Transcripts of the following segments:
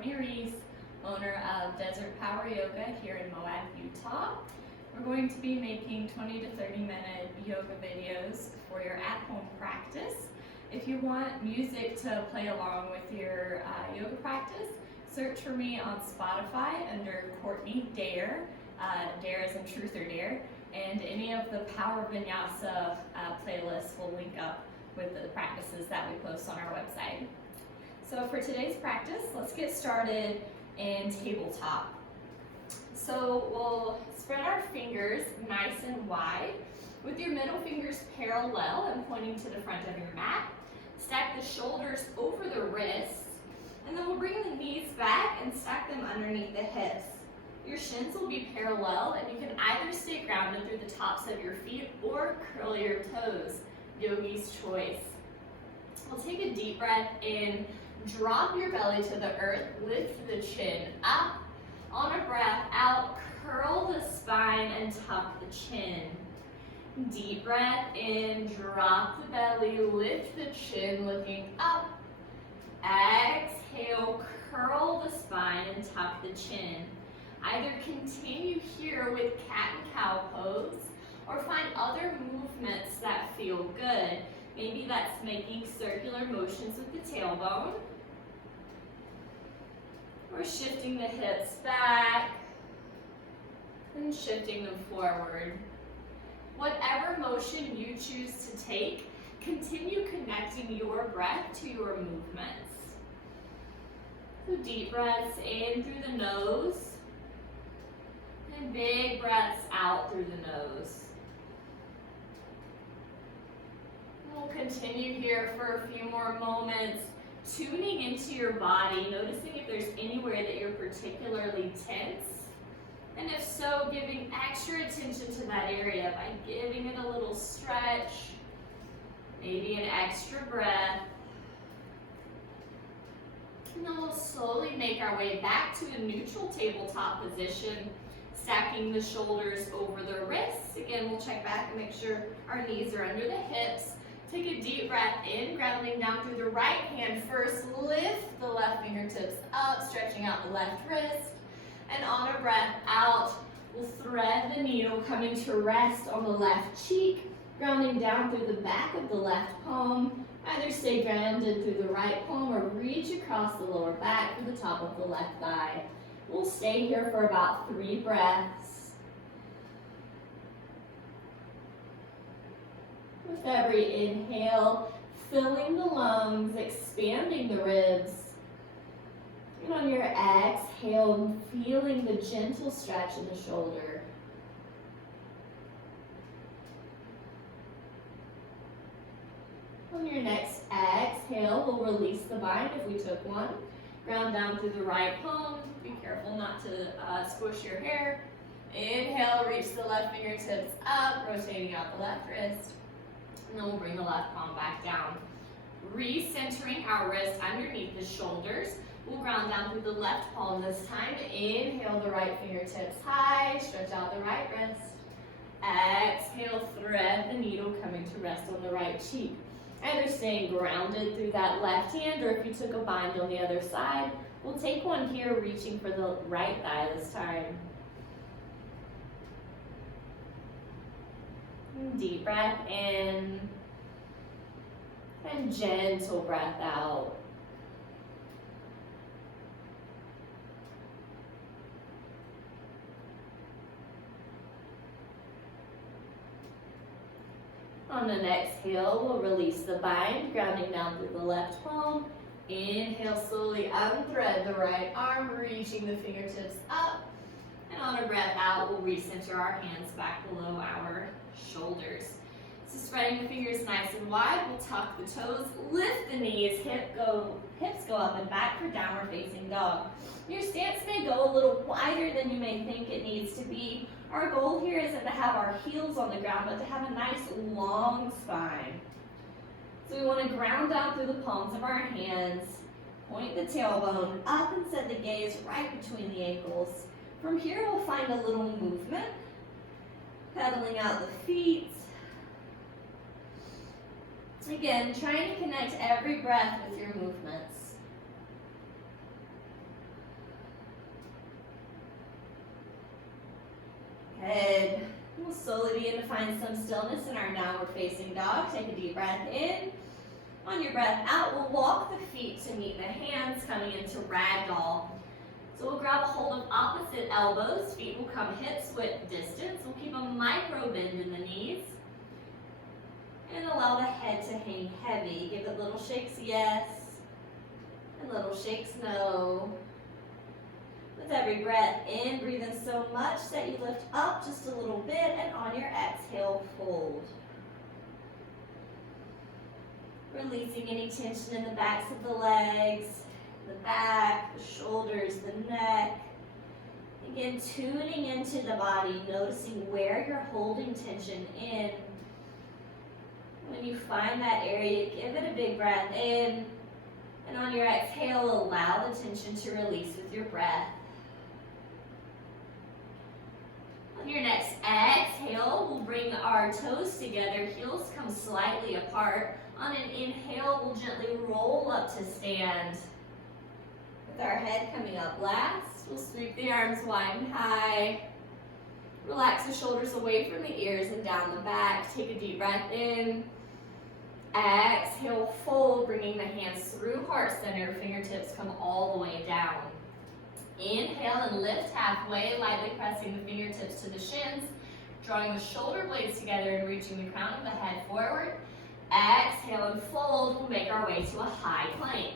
Courtney Reese, owner of Desert Power Yoga here in Moab, Utah. We're going to be making 20 to 30 minute yoga videos for your at-home practice. If you want music to play along with your yoga practice, search for me on Spotify under Courtney Dare. Dare is in Truth or Dare, and any of the Power Vinyasa playlists will link up with the practices that we post on our website. So for today's practice, let's get started in tabletop. So we'll spread our fingers nice and wide with your middle fingers parallel and pointing to the front of your mat. Stack the shoulders over the wrists, and then we'll bring the knees back and stack them underneath the hips. Your shins will be parallel, and you can either stay grounded through the tops of your feet or curl your toes, yogi's choice. We'll take a deep breath in, drop your belly to the earth, lift the chin up. On a breath out, curl the spine and tuck the chin. Deep breath in, drop the belly, lift the chin, looking up. Exhale, curl the spine and tuck the chin. Either continue here with cat and cow pose or find other movements that feel good. Maybe that's making circular motions with the tailbone, or shifting the hips back and shifting them forward. Whatever motion you choose to take, continue connecting your breath to your movements. So deep breaths in through the nose, and big breaths out through the nose. We'll continue here for a few more moments, tuning into your body, noticing if there's anywhere that you're particularly tense. And if so, giving extra attention to that area by giving it a little stretch, maybe an extra breath. And then we'll slowly make our way back to a neutral tabletop position, stacking the shoulders over the wrists. Again, we'll check back and make sure our knees are under the hips. Take a deep breath in, grounding down through the right hand first. Lift the left fingertips up, stretching out the left wrist. And on a breath out, we'll thread the needle, coming to rest on the left cheek, grounding down through the back of the left palm. Either stay grounded through the right palm or reach across the lower back to the top of the left thigh. We'll stay here for about 3 breaths. With every inhale, filling the lungs, expanding the ribs. And on your exhale, feeling the gentle stretch in the shoulder. On your next exhale, we'll release the bind if we took one. Ground down through the right palm. Be careful not to squish your hair. Inhale, reach the left fingertips up, rotating out the left wrist. And then we'll bring the left palm back down. Recentering our wrists underneath the shoulders. We'll ground down through the left palm this time. Inhale the right fingertips high, stretch out the right wrist. Exhale, thread the needle, coming to rest on the right cheek. Either staying grounded through that left hand, or if you took a bind on the other side, we'll take one here, reaching for the right thigh this time. Deep breath in, and gentle breath out. On the exhale, we'll release the bind, grounding down through the left palm. Inhale, slowly unthread the right arm, reaching the fingertips up. And on a breath out, we'll recenter our hands back below our shoulders. So spreading the fingers nice and wide, we'll tuck the toes, lift the knees, hips go up and back for downward facing dog. Your stance may go a little wider than you may think it needs to be. Our goal here isn't to have our heels on the ground, but to have a nice long spine. So we want to ground down through the palms of our hands, point the tailbone up and set the gaze right between the ankles. From here, we'll find a little movement, pedaling out the feet. Again, trying to connect every breath with your movements. Good. We'll slowly begin to find some stillness in our downward facing dog. Take a deep breath in. On your breath out, we'll walk the feet to meet the hands, coming into ragdoll. So we'll grab a hold of opposite elbows. Feet will come hips width distance. We'll keep a micro bend in the knees. And allow the head to hang heavy. Give it little shakes, yes, and little shakes, no. With every breath in, breathe in so much that you lift up just a little bit, and on your exhale, fold. Releasing any tension in the backs of the legs, the back, the shoulders, the neck. Again, tuning into the body, noticing where you're holding tension in. When you find that area, give it a big breath in, and on your exhale, allow the tension to release with your breath. On your next exhale, we'll bring our toes together, heels come slightly apart. On an inhale, we'll gently roll up to stand. With our head coming up last, we'll sweep the arms wide and high. Relax the shoulders away from the ears and down the back. Take a deep breath in. Exhale, fold, bringing the hands through heart center. Fingertips come all the way down. Inhale and lift halfway, lightly pressing the fingertips to the shins, drawing the shoulder blades together and reaching the crown of the head forward. Exhale and fold. We'll make our way to a high plank.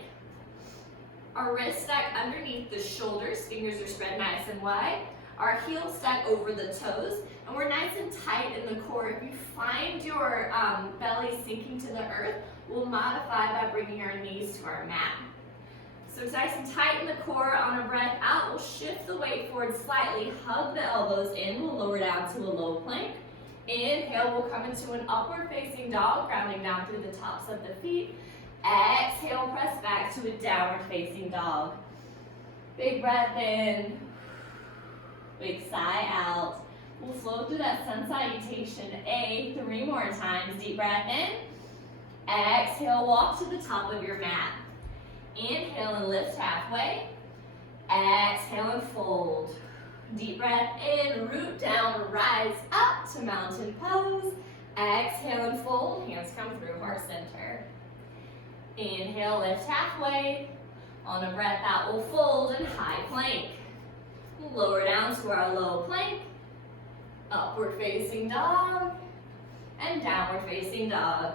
Our wrists stack underneath the shoulders. Fingers are spread nice and wide. Our heels stack over the toes, and we're nice and tight in the core. If you find your belly sinking to the earth, we'll modify by bringing our knees to our mat. So it's nice and tight in the core. On a breath out, we'll shift the weight forward slightly, hug the elbows in. We'll lower down to a low plank. Inhale, we'll come into an upward facing dog, grounding down through the tops of the feet. Exhale, press back to a downward facing dog. Big breath in. Big sigh out. We'll flow through that sun salutation 3 more times. Deep breath in. Exhale, walk to the top of your mat. Inhale and lift halfway. Exhale and fold. Deep breath in, root down, rise up to mountain pose. Exhale and fold, hands come through heart center. Inhale, lift halfway. On a breath out, we'll fold and high plank. Lower down to our low plank, upward facing dog, and downward facing dog.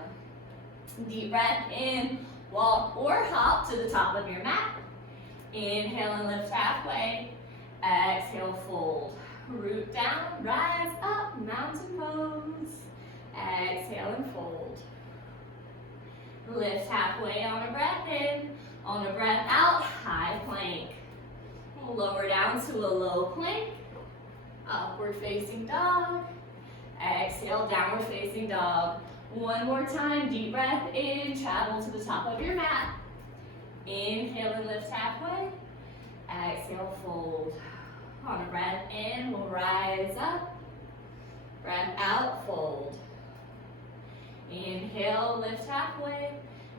Deep breath in, walk or hop to the top of your mat. Inhale and lift halfway. Exhale, fold. Root down, rise up, mountain pose. Exhale and fold. Lift halfway on a breath in. On a breath out, high plank. Lower down to a low plank, upward facing dog, exhale, downward facing dog. One more time, deep breath in, travel to the top of your mat. Inhale and lift halfway, exhale, fold. On a breath in, we'll rise up, breath out, fold. Inhale, lift halfway,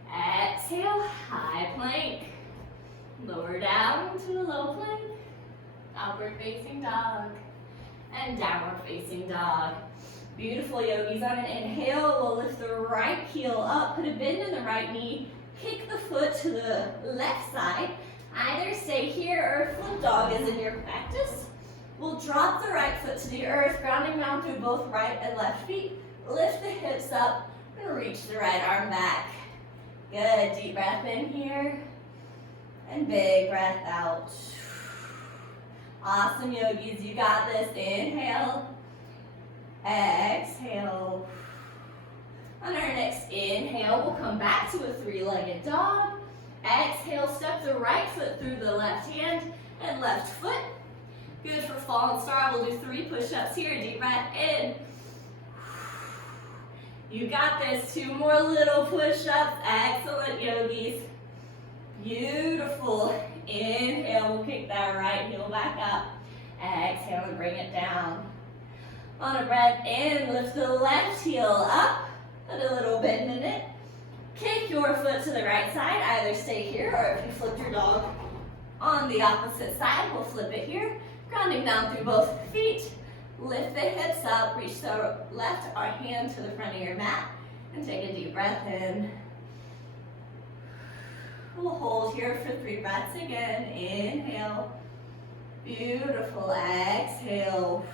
exhale, high plank. Lower down to a low plank, upward facing dog, and downward facing dog. Beautiful, yogis. On an inhale, we'll lift the right heel up, put a bend in the right knee, kick the foot to the left side. Either stay here or flip dog is in your practice. We'll drop the right foot to the earth, grounding down through both right and left feet. Lift the hips up and reach the right arm back. Good, deep breath in here. And big breath out. Awesome, yogis. You got this. Inhale. Exhale. On our next inhale, we'll come back to a 3-legged dog. Exhale, step the right foot through the left hand and left foot. Good for fallen star. We'll do 3 push-ups here. Deep breath in. You got this. 2 more little push-ups. Excellent, yogis. Beautiful. Inhale, we'll kick that right heel back up. Exhale and bring it down. On a breath in, lift the left heel up. Put a little bend in it. Kick your foot to the right side. Either stay here or if you flipped your dog on the opposite side, we'll flip it here. Grounding down through both feet. Lift the hips up, reach the left hand to the front of your mat, and take a deep breath in. We'll hold here for 3 breaths again. Inhale. Beautiful. Exhale.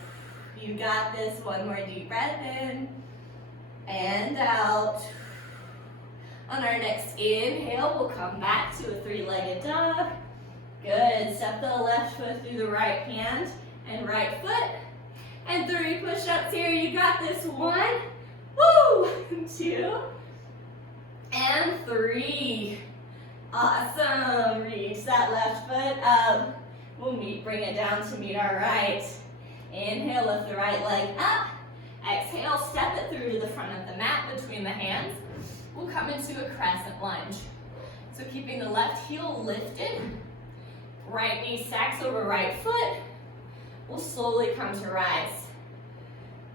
You got this. One more deep breath in and out. On our next inhale, we'll come back to a 3-legged dog. Good. Step the left foot through the right hand and right foot. And 3 push-ups here. You got this. 1, woo, 2, and 3. Awesome. Reach that left foot up. We'll bring it down to meet our right. Inhale, lift the right leg up. Exhale, step it through to the front of the mat between the hands. We'll come into a crescent lunge. So keeping the left heel lifted, right knee stacks over right foot. We'll slowly come to rise.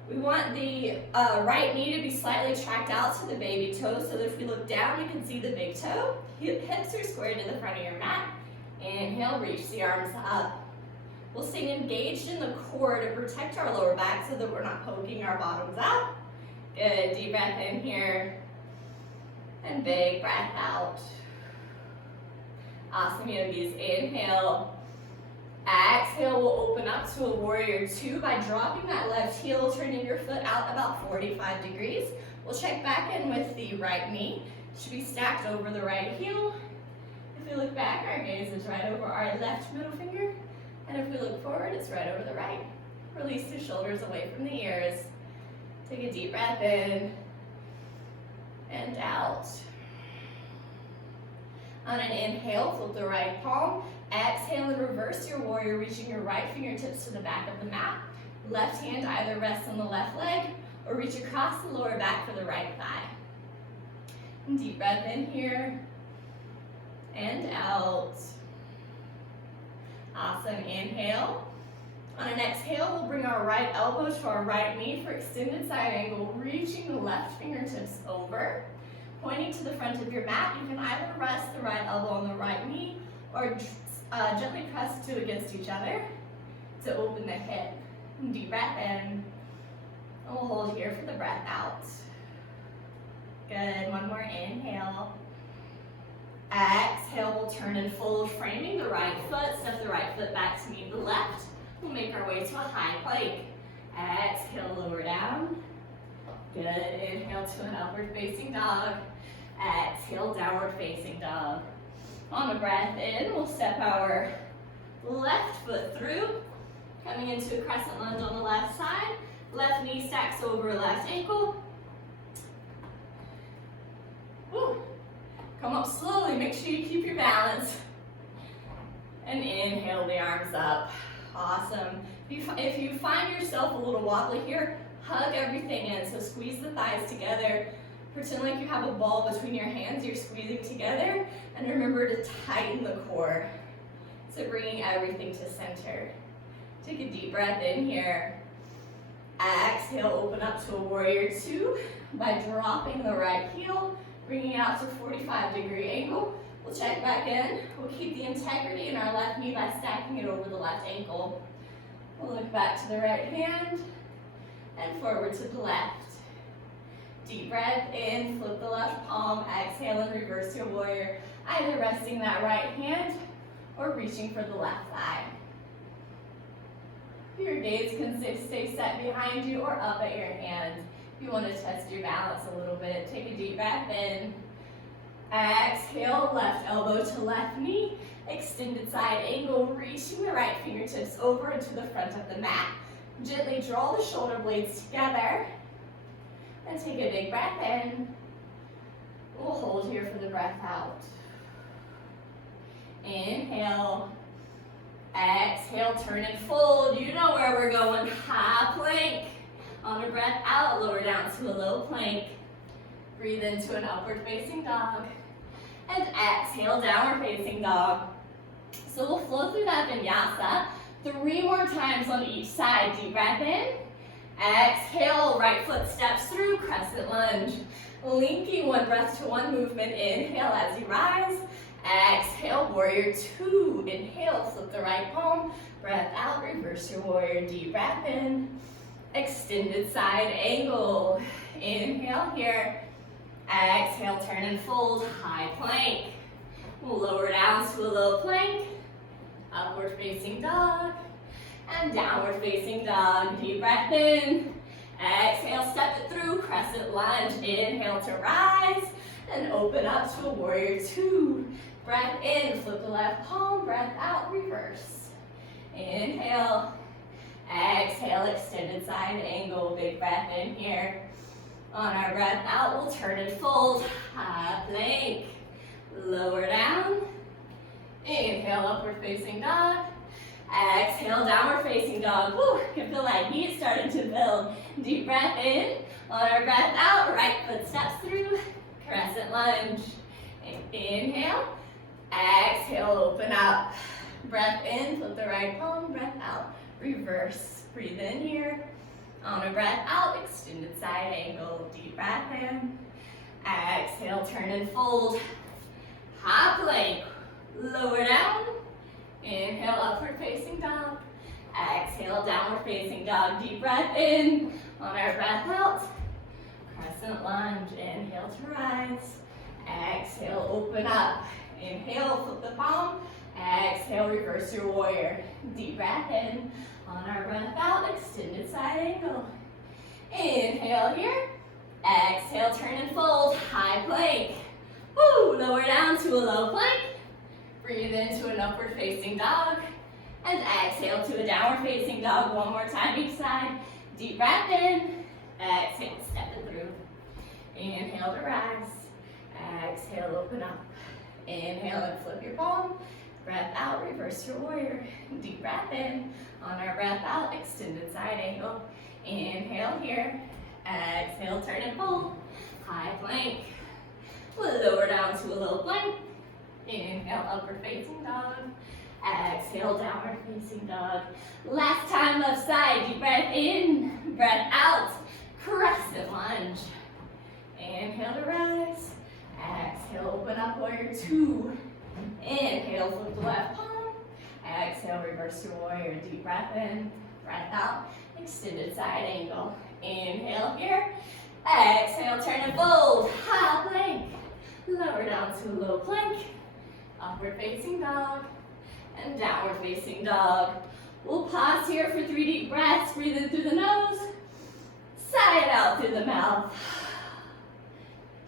We want the right knee to be slightly tracked out to the baby toe, so that if we look down, you can see the big toe. Hips are squared to the front of your mat. Inhale, reach the arms up. We'll stay engaged in the core to protect our lower back so that we're not poking our bottoms out. Good, deep breath in here. And big breath out. Awesome, yogis. Inhale. Exhale, we'll open up to a warrior 2 by dropping that left heel, turning your foot out about 45 degrees. We'll check back in with the right knee. It should be stacked over the right heel. If we look back, our gaze is right over our left middle finger. And if we look forward, it's right over the right. Release the shoulders away from the ears. Take a deep breath in and out. On an inhale, flip the right palm. Exhale and reverse your warrior, reaching your right fingertips to the back of the mat. Left hand either rests on the left leg or reach across the lower back for the right thigh. And deep breath in here and out. Awesome. Inhale. On an exhale, we'll bring our right elbow to our right knee for extended side angle, reaching the left fingertips over. Pointing to the front of your mat, you can either rest the right elbow on the right knee or gently press the 2 against each other to open the hip. And deep breath in. And we'll hold here for the breath out. Good. One more inhale. Exhale, we'll turn and fold, framing the right foot. Step the right foot back to meet the left. We'll make our way to a high plank. Exhale, lower down. Good. Inhale to an upward facing dog. Exhale, downward facing dog. On a breath in, we'll step our left foot through, coming into a crescent lunge on the left side. Left knee stacks over left ankle. Woo. Come up slowly, make sure you keep your balance. And inhale the arms up. Awesome. If you find yourself a little wobbly here, hug everything in. So squeeze the thighs together. Pretend like you have a ball between your hands, you're squeezing together. And remember to tighten the core. So bringing everything to center. Take a deep breath in here. Exhale, open up to a warrior 2 by dropping the right heel, bringing it out to 45-degree angle. We'll check back in. We'll keep the integrity in our left knee by stacking it over the left ankle. We'll look back to the right hand and forward to the left. Deep breath in, flip the left palm, exhale and reverse your warrior, either resting that right hand or reaching for the left thigh. Your gaze can stay set behind you or up at your hand. If you want to test your balance a little bit, take a deep breath in. Exhale, left elbow to left knee, extended side angle, reaching the right fingertips over into the front of the mat. Gently draw the shoulder blades together and take a big breath in. We'll hold here for the breath out. Inhale. Exhale, turn and fold. You know where we're going. High plank. On a breath out, lower down to a low plank. Breathe into an upward facing dog. And exhale, downward facing dog. So we'll flow through that vinyasa 3 more times on each side. Deep breath in. Exhale, right foot steps through, crescent lunge. Linking one breath to one movement. Inhale as you rise. Exhale, warrior 2. Inhale, flip the right palm. Breath out, reverse your warrior. Deep breath in. extended side angle. Inhale here. Exhale, turn and fold, high plank. We'll lower down to a low plank. Upward facing dog. And downward facing dog. Deep breath in. Exhale, step it through, crescent lunge. Inhale to rise. And open up to a warrior two. Breath in, flip the left palm, breath out, reverse. Inhale. Exhale, extended side angle. Big breath in here. On our breath out, we'll turn and fold. High plank. Lower down. Inhale, upward facing dog. Exhale, downward facing dog. Woo, can feel that heat starting to build. Deep breath in. On our breath out, right foot steps through. Crescent lunge. Inhale. Exhale, open up. Breath in, flip the right palm, breath out. Reverse. Breathe in here. On a breath out, extended side angle. Deep breath in. Exhale, turn and fold. High plank. Lower down. Inhale, upward facing dog. Exhale, downward facing dog. Deep breath in. On our breath out. Crescent lunge. Inhale to rise. Exhale, open up. Inhale, flip the palm. Exhale, reverse your warrior. Deep breath in. On our breath out, extended side angle. Inhale here. Exhale, turn and fold. High plank. Woo, lower down to a low plank. Breathe into an upward facing dog. And exhale to a downward facing dog. One more time each side. Deep breath in. Exhale, step it through. Inhale to rise. Exhale, open up. Inhale and flip your palm. Breath out, reverse your warrior. Deep breath in. On our breath out, extended side angle. Inhale here. Exhale, turn and fold. High plank. We'll lower down to a low plank. Inhale, upward facing dog. Exhale, downward facing dog. Last time, left side. Deep breath in. Breath out. Crescent lunge. Inhale to rise. Exhale, open up, warrior two. Inhale, flip the left palm. Exhale, reverse your warrior. Deep breath in, breath out, extended side angle. Inhale here. Exhale, turn and fold. High plank. Lower down to a low plank. Upward facing dog. And downward facing dog. We'll pause here for 3 deep breaths. Breathe in through the nose. Sigh it out through the mouth.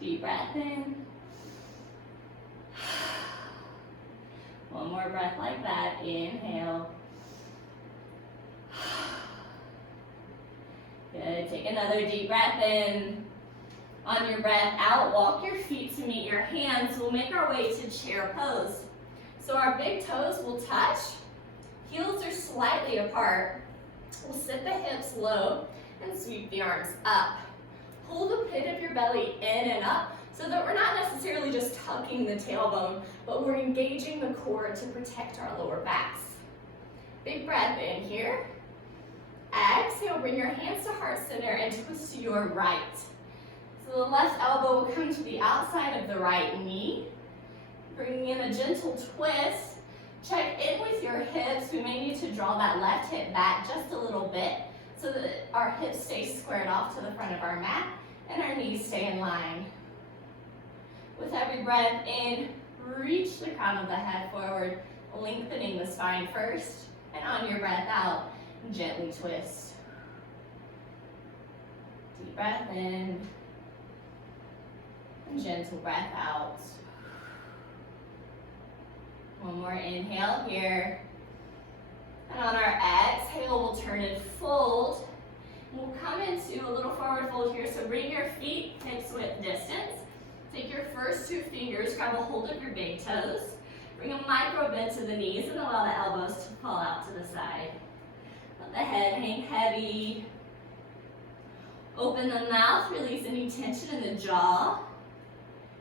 Deep breath in. One more breath like that. Inhale. Good. Take another deep breath in. On your breath out, walk your feet to meet your hands. We'll make our way to chair pose. So our big toes will touch. Heels are slightly apart. We'll sit the hips low and sweep the arms up. Pull the pit of your belly in and up so that we're not necessarily just tucking the tailbone, but we're engaging the core to protect our lower backs. Big breath in here. Exhale, bring your hands to heart center and twist to your right. So the left elbow will come to the outside of the right knee. Bringing in a gentle twist. Check in with your hips. We may need to draw that left hip back just a little bit so that our hips stay squared off to the front of our mat and our knees stay in line. With every breath in, reach the crown of the head forward, lengthening the spine first, and on your breath out, gently twist. Deep breath in, and gentle breath out. One more inhale here. And on our exhale, we'll turn and fold. We'll come into a little forward fold here, so bring your feet hips width distance. Take your first 2 fingers, grab a hold of your big toes. Bring a micro bend to the knees and allow the elbows to fall out to the side. Let the head hang heavy. Open the mouth, release any tension in the jaw.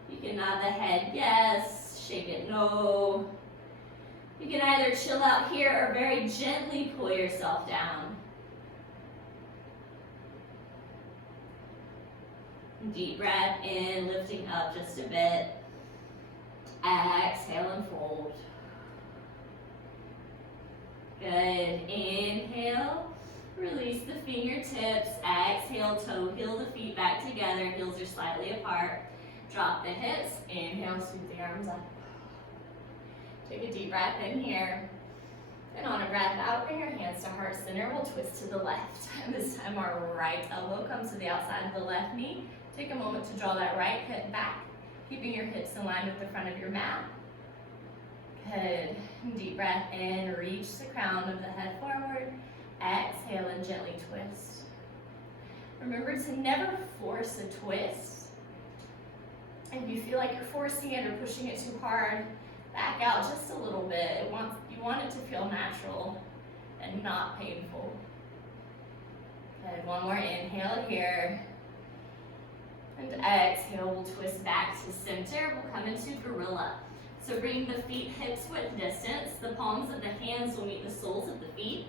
You can nod the head yes, shake it no. You can either chill out here or very gently pull yourself down. Deep breath in, lifting up just a bit. Exhale and fold. Good. Inhale. Release the feet. fingertips. Exhale, toe heel the feet back together. Heels are slightly apart. Drop the hips. Inhale, sweep the arms up. Take a deep breath in here. And on a breath out, bring your hands to heart center. We'll twist to the left. And this time our right elbow comes to the outside of the left knee. Take a moment to draw that right hip back, keeping your hips in line with the front of your mat. Good. Deep breath in. Reach the crown of the head forward. Exhale and gently twist. Remember to never force a twist. If you feel like you're forcing it or pushing it too hard, back out just a little bit. You want it to feel natural and not painful. Good. One more inhale here. And exhale, we'll twist back to center. We'll come into gorilla. So bring the feet hips width distance. The palms of the hands will meet the soles of the feet.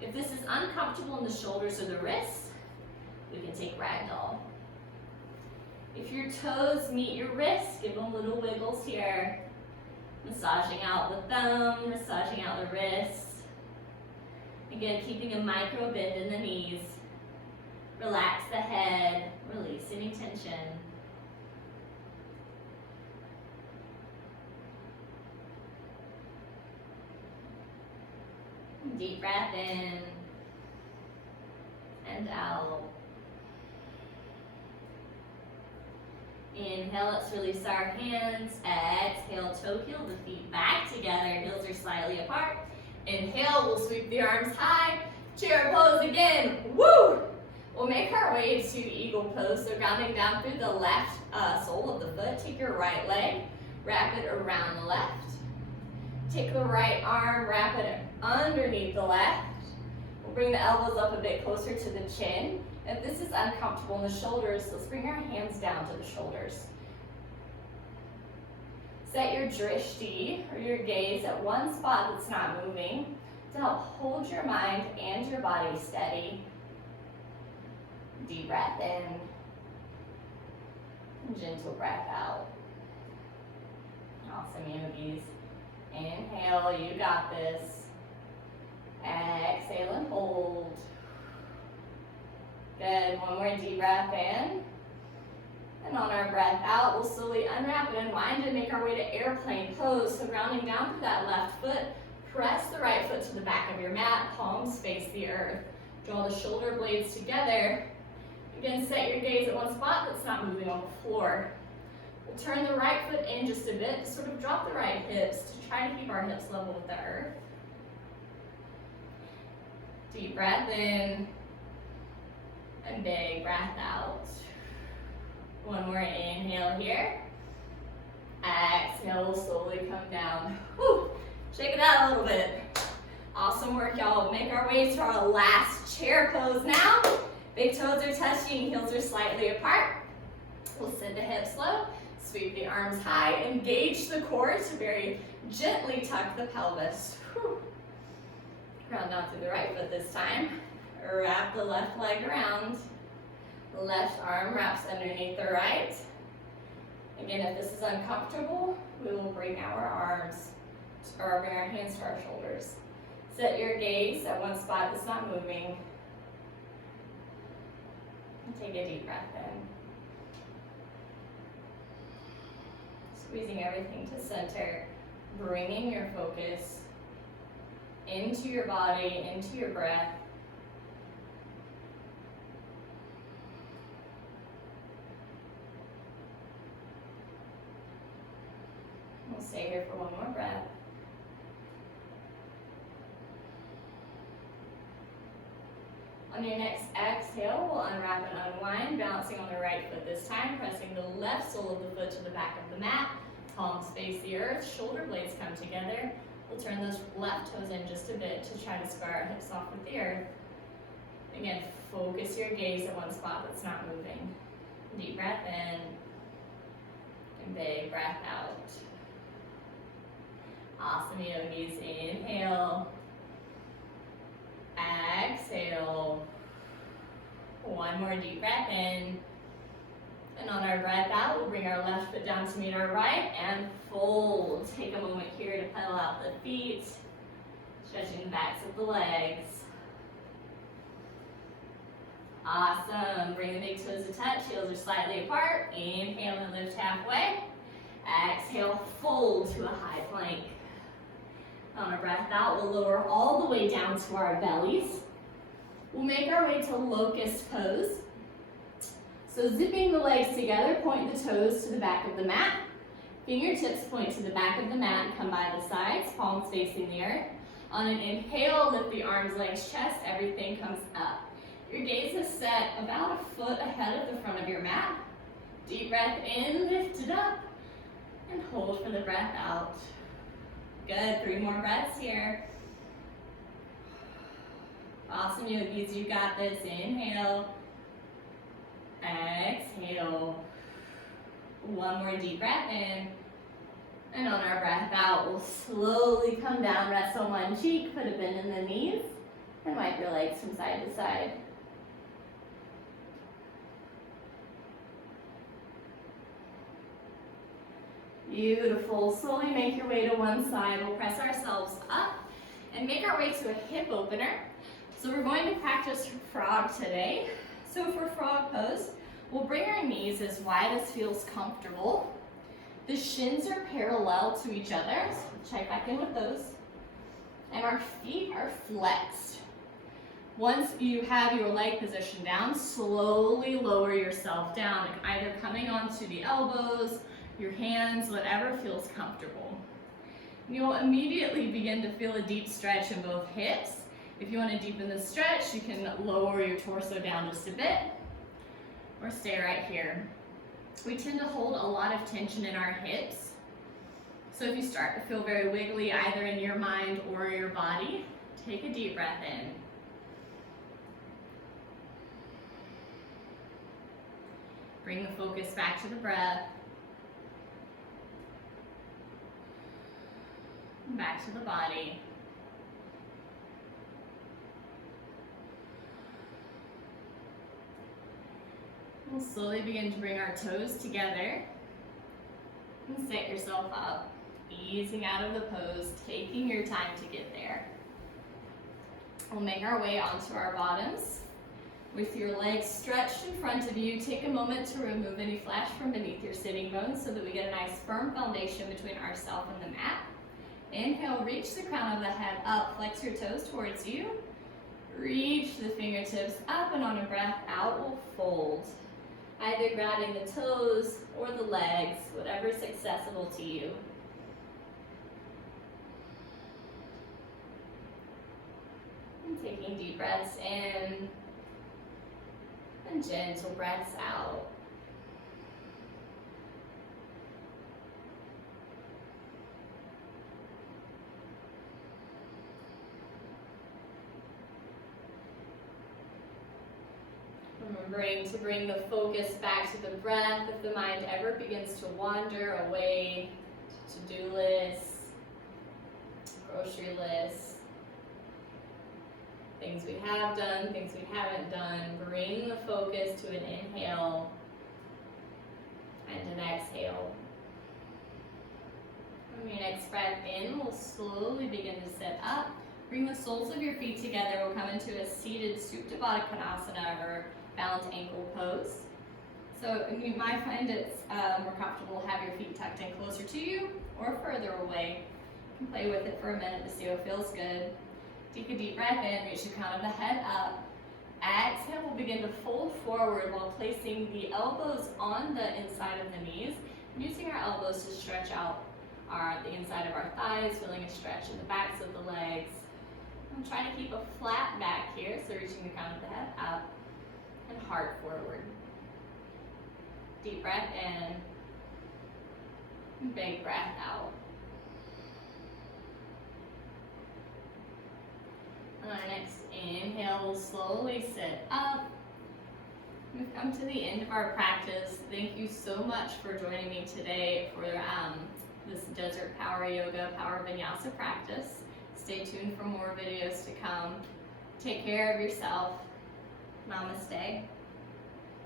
If this is uncomfortable in the shoulders or the wrists, we can take ragdoll. If your toes meet your wrists, give them little wiggles here. Massaging out the thumb, massaging out the wrists. Again, keeping a micro bend in the knees. Relax the head, release any tension. Deep breath in and out. Inhale, let's release our hands. Exhale, toe heel the feet back together. Heels are slightly apart. Inhale, we'll sweep the arms high. Chair pose again. Woo! We'll make our way to eagle pose. So grounding down through the left sole of the foot. Take your right leg, wrap it around the left. Take the right arm, wrap it underneath the left. We'll bring the elbows up a bit closer to the chin. If this is uncomfortable in the shoulders, let's bring our hands down to the shoulders. Set your drishti, or your gaze, at one spot that's not moving to help hold your mind and your body steady. Deep breath in, and gentle breath out. Awesome, yogis. Inhale, you got this. Exhale and hold. Good, one more deep breath in. And on our breath out, we'll slowly unwrap and unwind and make our way to airplane pose. So grounding down through that left foot, press the right foot to the back of your mat, palms face the earth. Draw the shoulder blades together. Again, set your gaze at one spot that's not moving on the floor. We'll turn the right foot in just a bit, sort of drop the right hips to try to keep our hips level with the earth. Deep breath in, and big breath out. One more inhale here. Exhale, slowly come down. Whew. Shake it out a little bit. Awesome work, y'all. We'll make our way to our last chair pose now. Big toes are touching, heels are slightly apart. We'll send the hips low, sweep the arms high, engage the core to very gently tuck the pelvis. Whew. Ground down through the right foot this time. Wrap the left leg around. Left arm wraps underneath the right. Again, if this is uncomfortable, we will bring our arms, or bring our hands to our shoulders. Set your gaze at one spot that's not moving. And take a deep breath in. Squeezing everything to center, bringing your focus into your body, into your breath. We'll stay here for one more breath. On your next exhale, we'll unwrap and unwind, balancing on the right foot this time, pressing the left sole of the foot to the back of the mat, palms face the earth, shoulder blades come together. We'll turn those left toes in just a bit to try to square our hips off with the earth. Again, focus your gaze at one spot that's not moving. Deep breath in, and big breath out. Awesome, yogis. Inhale. Exhale. One more deep breath in. And on our breath out, we'll bring our left foot down to meet our right and fold. Take a moment here to pedal out the feet, stretching the backs of the legs. Awesome. Bring the big toes to touch, heels are slightly apart. Inhale and lift halfway. Exhale, fold to a high plank. On a breath out, we'll lower all the way down to our bellies. We'll make our way to locust pose. So zipping the legs together, point the toes to the back of the mat. Fingertips point to the back of the mat and come by the sides, palms facing the earth. On an inhale, lift the arms, legs, chest, everything comes up. Your gaze is set about a foot ahead of the front of your mat. Deep breath in, lift it up, and hold for the breath out. Good, 3 more breaths here. Awesome, yogis, you got this. Inhale, exhale. 1 more deep breath in. And on our breath out, we'll slowly come down, rest on one cheek, put a bend in the knees, and wipe your legs from side to side. Beautiful. Slowly make your way to one side. We'll press ourselves up and make our way to a hip opener. So we're going to practice frog today. So for frog pose, we'll bring our knees as wide as feels comfortable. The shins are parallel to each other, so check back in with those. And our feet are flexed. Once you have your leg position down, slowly lower yourself down, either coming onto the elbows, your hands, whatever feels comfortable. You'll immediately begin to feel a deep stretch in both hips. If you want to deepen the stretch, you can lower your torso down just a bit, or stay right here. We tend to hold a lot of tension in our hips. So if you start to feel very wiggly, either in your mind or your body, take a deep breath in. Bring the focus back to the breath. Back to the body. We'll slowly begin to bring our toes together and set yourself up, easing out of the pose, taking your time to get there. We'll make our way onto our bottoms. With your legs stretched in front of you, take a moment to remove any flesh from beneath your sitting bones so that we get a nice firm foundation between ourselves and the mat. Inhale, reach the crown of the head up, flex your toes towards you. Reach the fingertips up, and on a breath out, we'll fold. Either grabbing the toes or the legs, whatever's accessible to you. And taking deep breaths in and gentle breaths out. Remembering to bring the focus back to the breath if the mind ever begins to wander away to to-do lists, grocery lists, things we have done, things we haven't done. Bring the focus to an inhale and an exhale. From your next breath in, we'll slowly begin to sit up. Bring the soles of your feet together. We'll come into a seated Supta Baddha Konasana, or balanced ankle pose. So you might find it's more comfortable to have your feet tucked in closer to you or further away. You can play with it for a minute to see what feels good. Take a deep breath in, reach the crown of the head up. Exhale, we'll begin to fold forward while placing the elbows on the inside of the knees, and using our elbows to stretch out the inside of our thighs, feeling a stretch in the backs of the legs. I'm trying to keep a flat back here, so reaching the crown of the head up and heart forward. Deep breath in, big breath out. On our next inhale, we'll slowly sit up. We've come to the end of our practice. Thank you so much for joining me today for this Desert Power Yoga, Power Vinyasa practice. Stay tuned for more videos to come. Take care of yourself. Namaste.